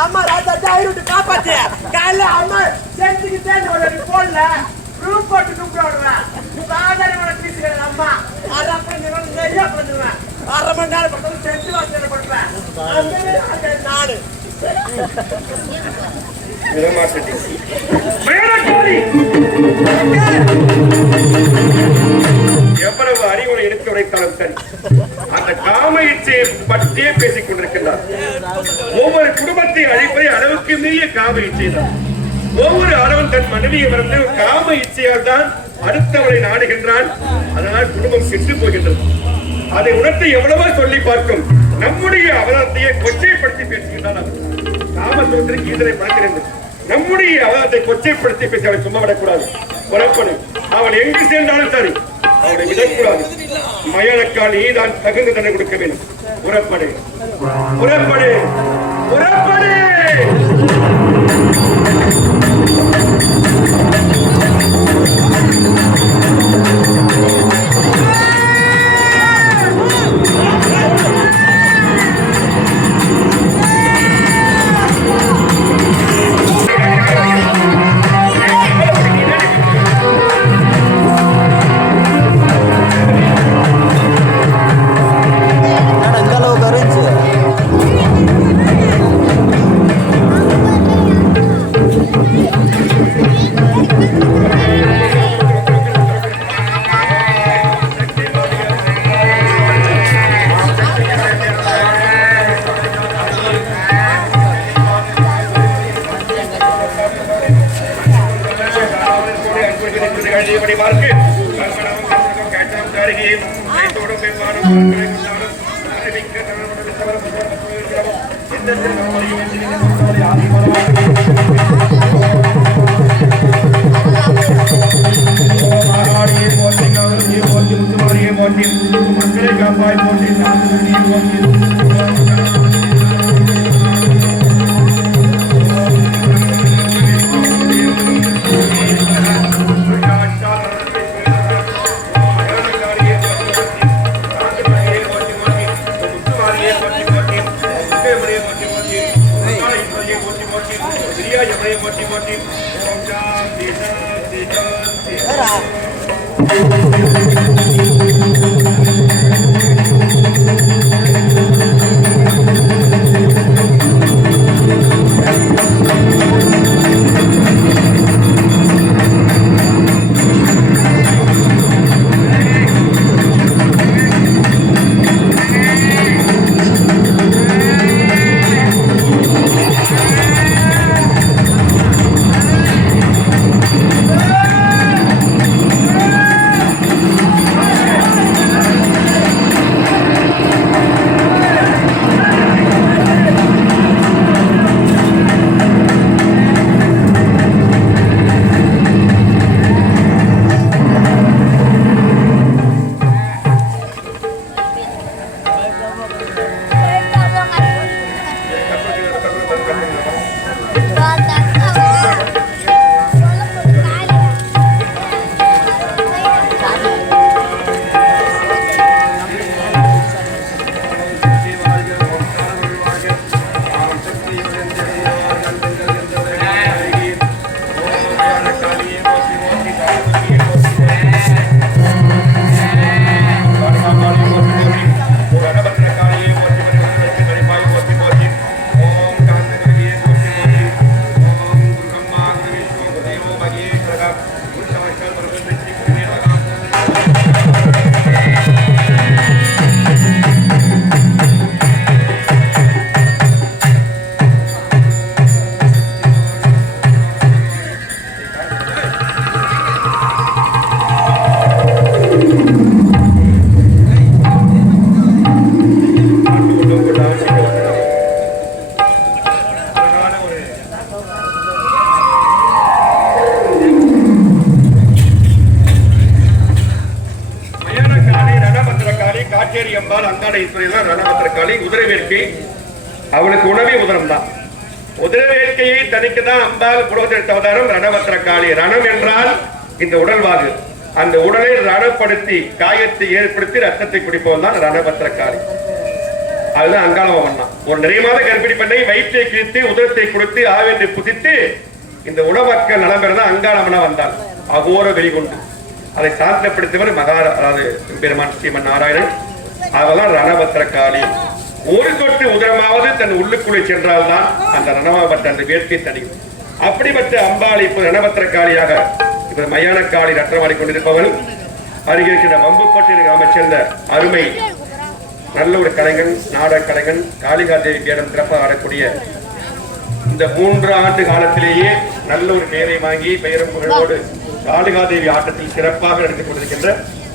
அம்மா ராஜா ஜாயிரு விட்டு காப்பாத்து. காலைல அம்மா சேர்த்துக்கு சேர்ந்து ஒரு போன்ல ரூம் போட்டு கூப்பிடுவேன் சாதாரண பீசுகிறேன் அம்மா. அதை அப்புறம் நிறையா நிறைய பண்ணுவேன். அரை மணி நேரம் பக்கம் செஞ்சு வாசனை பண்ணுவேன் நானு எவ்வளவு அறிவுரை எடுத்து உரைத்தாலும் சரி அந்த காம இச்சையை பற்றியே பேசிக் கொண்டிருக்கின்றார். ஒவ்வொரு குடும்பத்தை அழிப்பதை அளவுக்கு மீறிய காம இச்சை தான் ஒவ்வொரு ஆடவன் தன் மனைவியை மறந்து காம இச்சையால் தான் அடுத்தவரை நாடுகின்றான். அதனால் குடும்பம் சென்று போகின்றது. அதை உணர்த்தி எவ்வளவோ சொல்லி பார்க்கும் நம்முடைய அவலத்தையே கொச்சைப்படுத்தி பேசுகின்றான் அவன். காமசூத்திரக்கு கீதனை பழக்கிறது நம்முடைய அவலத்தை கொச்சைப்படுத்தி பேசி அவனை சும்மா விடக்கூடாது. புறப்படு. அவன் எங்கு சென்றாலும் சரி. அவனை விடக்கூடாது. மயனக்கால் நீதான் தகுந்த தண்டனை கொடுக்க வேண்டும். புறப்படு. புறப்படு. புறப்படு. കഴിയുമാർക്ക് കാഴ്ചാംകാരികയും മക്കളെ കാപ്പായി പോട്ടി നാട്ടിൽ പോട്ടി જમણે મોટી મોટી ઉકાળી ફરીએ મોટી મોટી ફરીએ જમણે મોટી મોટી ઓમ ચાર દેશ દેશ દેશ வேட்கையை தான் அம்பாள் புரோகித அவதாரம் ரணபத்திரகாளி ரணம் என்றால் இந்த உடல்வாகு. அந்த உடலை ரணப்படுத்தி காயத்தை ஏற்படுத்தி ரத்தத்தை குடிப்பவன் தான் ரணபத்திர காளி அதுதான் அங்காளவ வண்ணம் ஒரு நிறைய மாத கர்ப்பிணி பெண்ணை வயிற்றை கிழித்து உதரத்தை கொடுத்து ஆவென்று புதித்து இந்த உணவக்க நலம் பெறத அங்காளவனா வந்தாள். அகோர வெளிகொண்டு அதை சாந்தப்படுத்தியவர் மகா அதாவது பெருமான் ஸ்ரீமன் நாராயணன். அவெல்லாம் ரணபத்திர காளி ஒரு தொட்டு உதரமாவது தன் உள்ளுக்குள்ளே சென்றால்தான் அந்த ரணவப்பட்ட அந்த வேட்கை தணியும். அப்படிப்பட்ட அம்பாள் இப்போ ரணபத்திர காளியாக இப்ப மயான காளி ரத்னமாடி கொண்டிருப்பவள் அருகே இருக்கிற வம்புப்பட்டு கிராமச் அருமை நல்ல ஒரு கலைஞன் நாடக கலைஞன் காளிகாதேவி வேடம் சிறப்பாக ஆடக்கூடிய இந்த மூன்று ஆண்டு காலத்திலேயே நல்ல ஒரு பெயரை வாங்கி பெயரும் புகழோடு காளிகாதேவி ஆட்டத்தில் சிறப்பாக நடந்து கொண்டிருக்கின்ற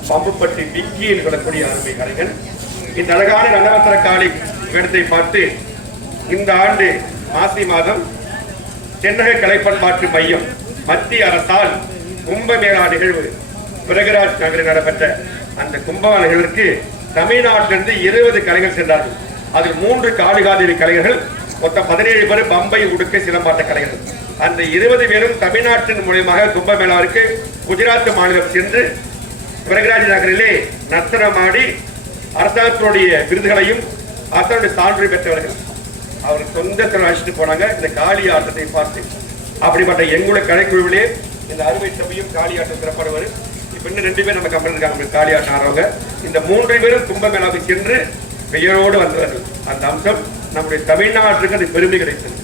பம்புப்பட்டி விக்கி என்று சொல்லக்கூடிய அருமை கலைஞன் இந்த அழகான நன்னவத்திர காளி வேடத்தை பார்த்து இந்த ஆண்டு மாசி மாதம் தென்னக கலைப்பண்பாட்டு மையம் மத்திய அரசால் கும்பமேளா நிகழ்வு பிரகராஜ் நகரில் நடைபெற்ற அந்த கும்பமேளா நிகழ்விற்கு தமிழ்நாட்டிலிருந்து இருபது கலைஞர் சென்றார்கள். அதில் மூன்று காடுகாதேவி கலைஞர்கள் மொத்தம் பதினேழு பேர் பம்பை உடுக்க சிலம்பாட்ட கலைஞர்கள். அந்த இருபது பேரும் தமிழ்நாட்டின் மூலியமாக கும்பமேளாவிற்கு குஜராத் மாநிலம் சென்று பிரகராஜ் நகரிலே நர்த்தனமாடி அரசாங்கத்தினுடைய விருதுகளையும் அரசாங்க சான்று பெற்றவர்கள் அவர் சொந்த அழைச்சிட்டு போனாங்க. இந்த காளி ஆட்டத்தை பார்த்து அப்படிப்பட்ட எங்களுடைய கலைக்குழுவிலே இந்த அறுவை சபையும் காளி ஆட்டம் சிறப்பாடுவார் இப்ப இன்னும் ரெண்டு பேர் நம்ம கம்பெனி இருக்காங்க. காளி ஆட்டம் ஆடுறவங்க. இந்த மூன்று பேரும் கும்பமேளாவுக்கு சென்று பெயரோடு வந்தவர்கள். அந்த அம்சம் நம்முடைய தமிழ்நாட்டுக்கு அது பெருமை கிடைத்தது.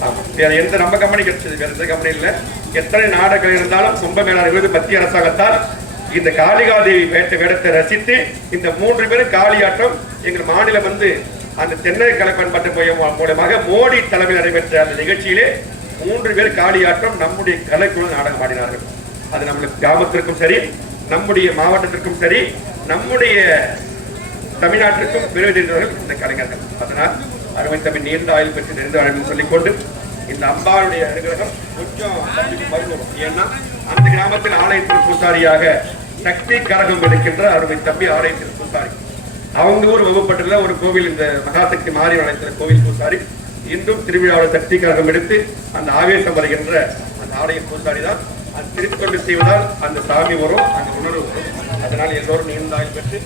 ஆமா. வேற எந்த நம்ம கம்பெனி கிடைச்சது. வேற எந்த கம்பெனி இல்ல. எத்தனை நாடகங்கள் இருந்தாலும் கும்பமேளா நிகழ்வு மத்திய அரசாங்கத்தால் இந்த காளிகாதேவி வேட்ட வேடத்தை ரசித்து இந்த மூன்று பேரும் காளியாட்டம் எங்கள் மாநிலம் வந்து அந்த தென்னை கலை பண்பாட்டு மையம் மூலமாக மோடி தலைமையில் நடைபெற்ற அந்த நிகழ்ச்சியிலே மூன்று பேர் காளியாட்டம் நம்முடைய கலைக்குழு நாடகம் ஆடினார்கள். அது நம்மளுக்கு கிராமத்திற்கும் சரி நம்முடைய மாவட்டத்திற்கும் சரி நம்முடைய தமிழ்நாட்டிற்கும் பெருமைகள் இந்த கலைஞர்கள். அதனால் அருமை தமிழ் நீண்ட ஆயுள் பெற்று நிறைந்த ஆயுள் சொல்லிக்கொண்டு இந்த அம்பாளுடைய அனுகிரகம் கொஞ்சம் மறுவரும் ஏன்னா அந்த கிராமத்தில் ஆலயத்தின் பூசாரியாக சக்தி கரகம் எடுக்கின்ற அருமை தம்பி ஆலயத்தில் பூசாரி. அவங்க ஊர் வகுப்பட்டுள்ள ஒரு கோவில் இந்த மகாசக்தி மாறி ஆலயத்தில் கோவில் பூசாரி. இன்றும் திருவிழாவில் சக்தி கரகம் எடுத்து அந்த ஆவேசம் வருகின்ற அந்த ஆலய பூசாரி தான். அது திருத்தொண்டு செய்வதால் அந்த சாமி வரும் அந்த உணர்வு வரும். அதனால் எல்லோரும் நீண்ட பெற்று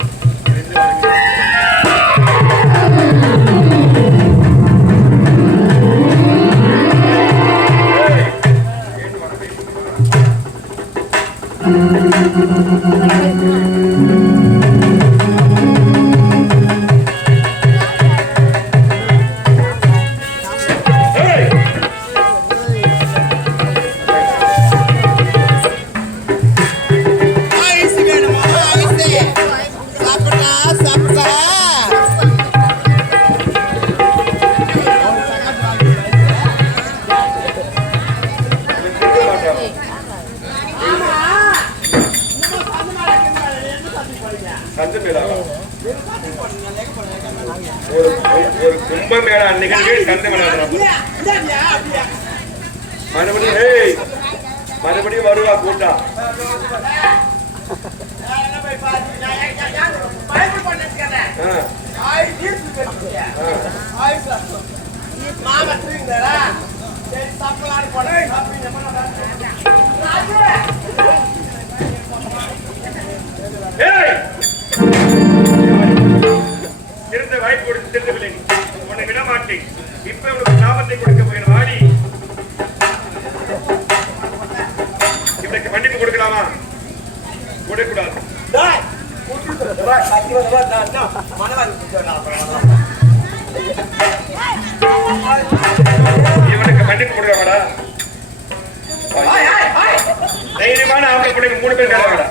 ஒரு ஒரு கும்பமேளா நிகழ்வு மறுபடியும் ஏய் மறுபடியும் வருவா கூட்டா ஆ, மாமா ஏய் இருந்த வாய்ப்பு கொடுத்து திருந்தவில்லை உன்னை விட மாட்டேன். இப்ப உனக்கு லாபத்தை கொடுக்க போகிற வாடி. இவனுக்கு மன்னிப்பு கொடுக்கலாமா? கொடுக்கூடாது இவனுக்கு மன்னிப்பு கொடுக்கலாமாடா தைரியமான ஆம்பளை பிள்ளைங்க மூணு பேர் வாடா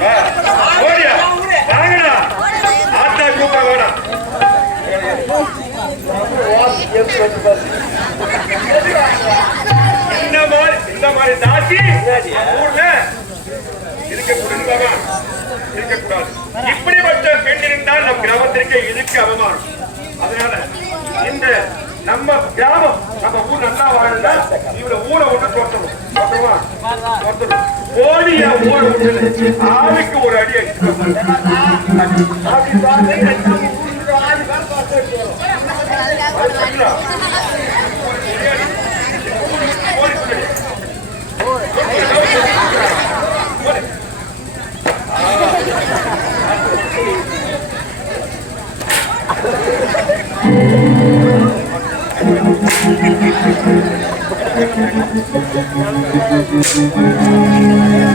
வா ஓடியா வாங்கடா ஆத்தா கூப்பிட வாடா இந்த மாதிரி இந்த மாதிரி தாச்சி ஊர்ல இருக்கக்கூடாது இருக்கக்கூடாது. இப்படிப்பட்ட பெண் இருந்தால் நம் கிராமத்திற்கு அவமானம். அதனால இந்த நம்ம கிராமம் நம்ம ஊர் நல்லா வாழ்ந்தா இவட ஊரை விட்டு தோற்றணும். ஓடியா ஓட விட்டு ஆவிக்கு ஒரு அடி அடிச்சு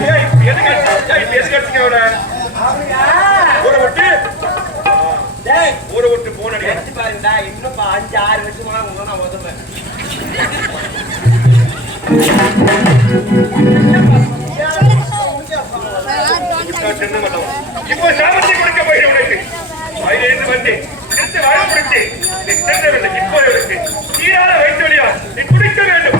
ஏய், எதுக்கு ஏய், அவனை? ஊரை விட்டு. ஊரை விட்டு போன. நினைச்சு பாருங்கடா இன்னும் அஞ்சு ஆறு வருஷமா உங்களை நான். இப்போ சாபத்தை கொடுக்க போகிறேன் உனக்கு. வயதிலிருந்து வந்து, எடுத்து வாழ முடித்து, நீ திறந்த வேண்டும். இப்போ இருக்கு. வயிற்று வலியா? நீ குடிக்க வேண்டும்.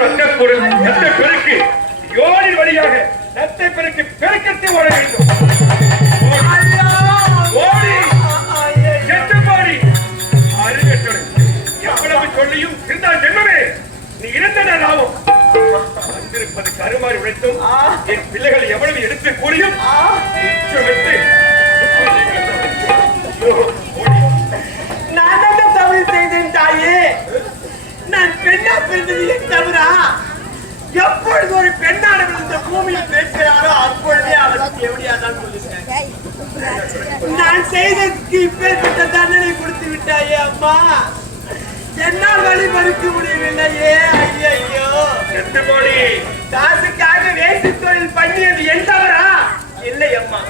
ரத்த பொருள், ரத்த பெருக்கு, வழியாக ரத்த பெருக்கு பெருக்கத்தை ஓட வேண்டும். ஓடி செத்து பாடி. அறிஞர்கள் எவ்வளவு சொல்லியும் ஜென்மமே நீ இருந்த லாபம். வந்திருப்பது கருமாறி உழைத்தும் என் பிள்ளைகள் எவ்வளவு எடுத்து கூலியும் மிச்சமிட்டு நான் தவறு செய்தேன் தாயே? நான் பெண்ணா பிறந்தது என் தவறா? எப்பொழுது ஒரு பெண்ணானவள் இந்த பூமியில் பேசுகிறாரோ அப்பொழுதே அவளுக்கு எப்படியா தான் சொல்லுகிறேன் நான் செய்ததற்கு இப்பேற்பட்ட தண்டனை கொடுத்து விட்டாயே அம்மா. என்னால் வழி மறுக்க முடியவில்லையே ஐயையோ. செத்து போடி. காசுக்காக வேட்டு தொழில் பண்ணியது என் தவறா? இல்லை அம்மா.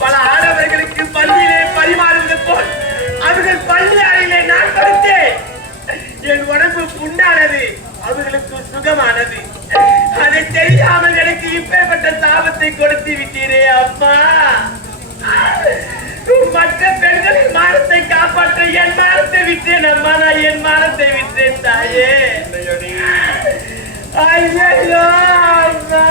பல ஆடவர்களுக்கு பள்ளியிலே பரிமாறுவது போல் அவர்கள் பள்ளி அறையிலே நான் படுத்தேன். என் உடம்பு புண்ணானது அவர்களுக்கு சுகமானது. அதை தெரியாமல் எனக்கு இப்பேற்பட்ட சாபத்தை கொடுத்து விட்டீரே அம்மா. மற்ற பெண்களின் மானத்தை காப்பாற்ற என் மானத்தை விட்டேன் அம்மா. நான் என் மானத்தை விட்டேன் தாயே. ஐயோ அம்மா.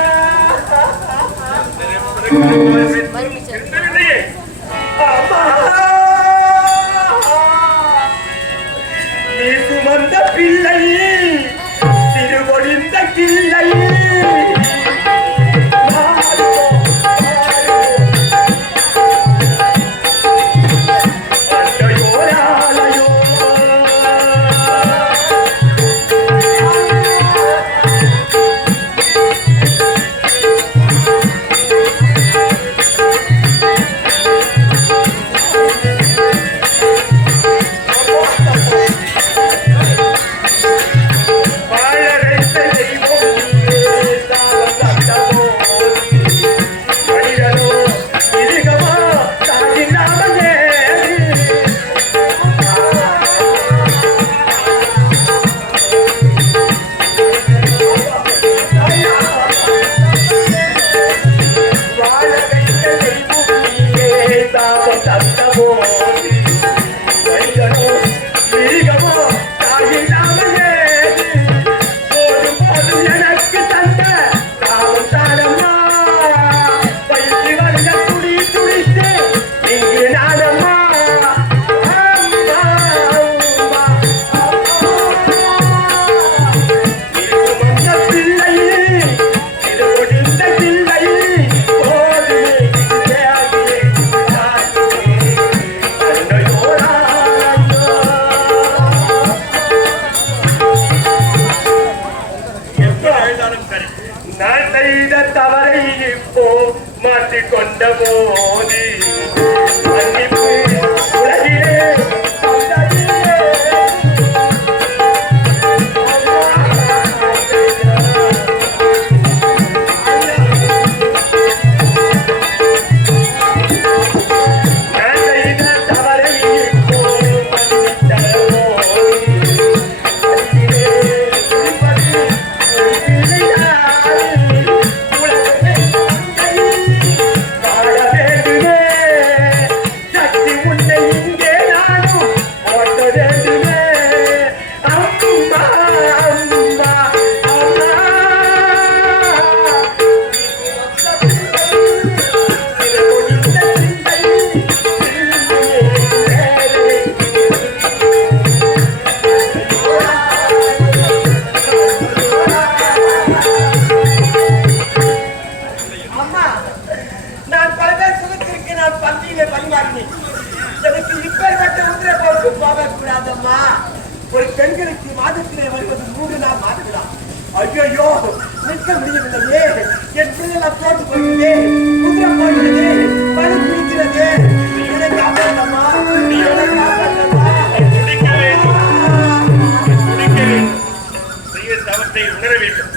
தவத்தை உணர வேண்டும்.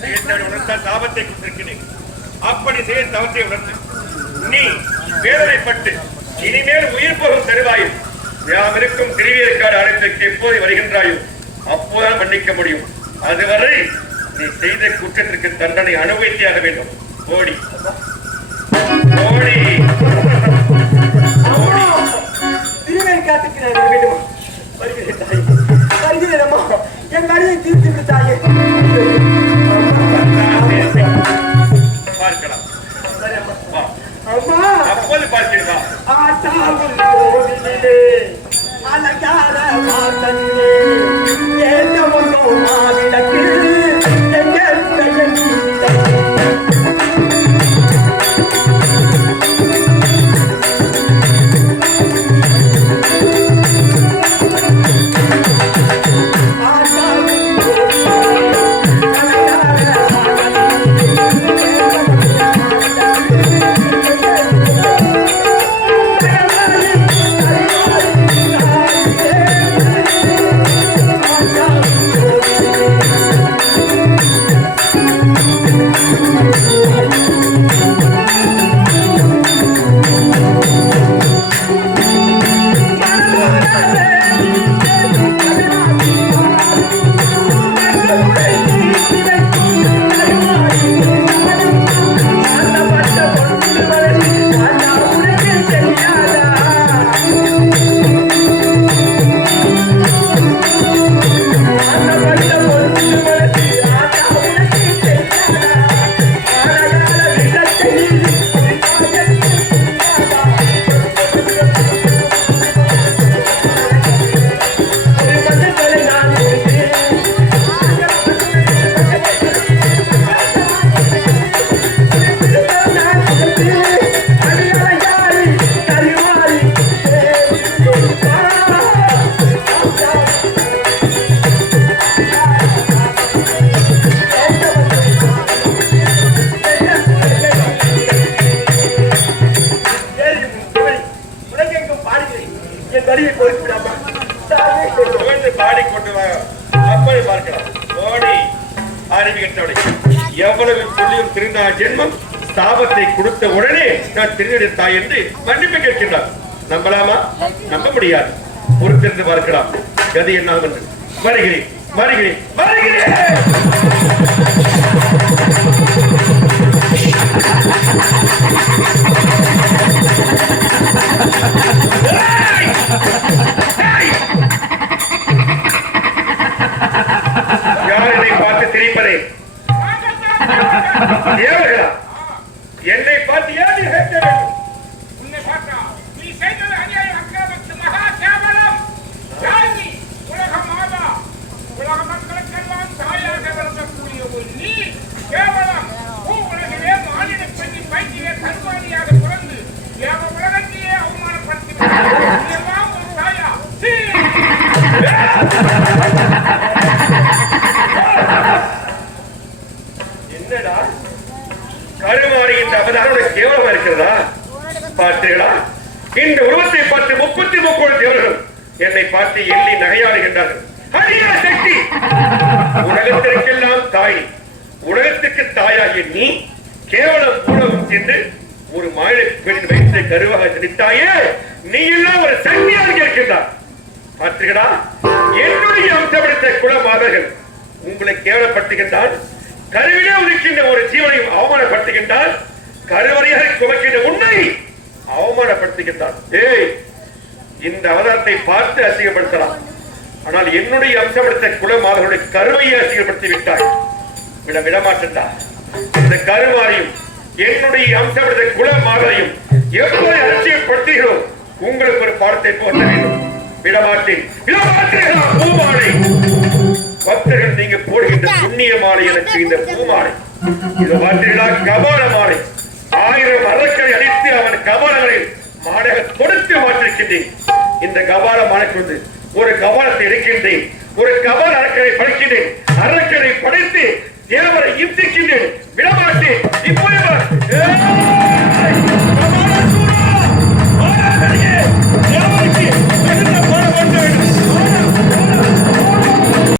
செய்ய தவறை உணர்ந்தால் தாபத்தை கொடுத்திருக்கிறேன். அப்படி செய்ய தவத்தை உணர்ந்து நீ வேதனைப்பட்டு இனிமேல் உயிர் போகும் தருவாயும் யாவருக்கும் இருக்கும் திருவியற்காடு அனைத்திற்கு எப்போது வருகின்றாயோ அப்போதான் மன்னிக்க முடியும். அதுவரை நீ செய்த குற்றத்திற்கு தண்டனை அனுபவித்தே ஆக வேண்டும். ஓடி. ஓடி. அம்மா திருவை நான் வேண்டும்? வருகிறேன் வருகிறேன் அம்மா. என் கழுதை தீர்த்து விடுத்தாயே. பார்க்கலாம் அம்மா. அப்போது பார்க்கிறதா ஆட்டாவும் கோவிலே அலங்கார வாசலிலே என்ன ஒன்றும் புகழ்ந்து பாடிக்கொண்டு அப்படி பார்க்கலாம். ஓடி. அறிவிக்கத்தோடு எவ்வளவு சொல்லியும் திருநா ஜென்மம்? ஸ்தாபத்தை கொடுத்த உடனே நான் திருநெடுத்தாய் என்று மன்னிப்பு கேட்கின்றார். நம்பலாமா? நம்ப முடியாது. பொறுத்திருந்து பார்க்கலாம். கதை என்ன வருகிறேன். வருகிறேன். வருகிறேன். பார்த்து என்னை பார்த்து ஏன் நீ கேட்க வேண்டும்? உன்னை பார்த்தா நீ செய்தது அக்கிரமத்து மகா கேவலம் உலக மாதா உலக மக்களுக்கெல்லாம் தாயாக விளங்கக்கூடிய ஒரு நீ கேவலம். பூ உலகிலே மாநில பெண்ணின் வயிற்றிலே கருவாணியாக பிறந்து ஏவ உலகத்தையே அவமானப்படுத்தி எல்லாம் ஒரு தாயா? கருமாறி இந்த அவதாரம் கேவலமா இருக்கிறதா? பார்த்தீர்களா? இந்த உருவத்தை பார்த்து முப்பத்தி முப்பது தேவர்கள் என்னை பார்த்து எள்ளி நகையாடுகின்றார்கள். சக்தி! உலகத்திற்கெல்லாம் தாய் உலகத்துக்கு தாயாகிய நீ கேவலம் உணவும் சென்று ஒரு மாநில பெண் வைத்து கருவாக திணித்தாயே நீ எல்லாம் ஒரு சக்தியாக இருக்கின்றார் பார்த்தீர்களா? என்னுடைய அம்சப்படுத்த குலமாதர்கள் உங்களை கேவலப்படுத்துகின்றான். கருவிலே உதிக்கின்ற ஒரு ஜீவனையும் அவமானப்படுத்துகின்றால் கருவறையாக சுமக்கின்ற உன்னை அவமானப்படுத்துகின்றான். ஏய் இந்த அவதாரத்தை பார்த்து அசிங்கப்படுத்தலாம். ஆனால் என்னுடைய அம்சப்படுத்த குலமாதர்களுடைய கருவையை அசிங்கப்படுத்தி விட்டாய். விட விடமாட்டா இந்த கருவாரையும் என்னுடைய அம்சப்படுத்த குலமாதரையும் எப்படி அலட்சியப்படுத்துகிறோம் உங்களுக்கு ஒரு பாடத்தை போட்ட வேண்டும். விடமாட்டேன். விடமாட்டீர்களா பூமாலை. பக்தர்கள் நீங்க போடுகின்ற புண்ணிய மாலை எனக்கு இந்த பூமாலை. இது பார்த்தீங்களா கபால மாலை ஆயிரம் அரக்கரை அழித்து அவன் கபாலங்களில் மாலையை கொடுத்து மாற்றிருக்கின்றேன். இந்த கபால மாலை கொண்டு ஒரு கபாலத்தை இருக்கின்றேன் ஒரு கபால அரக்கரை படிக்கின்றேன். அரக்கரை படைத்து தேவரை இம்சிக்கின்றேன் விடமாட்டேன். இப்போ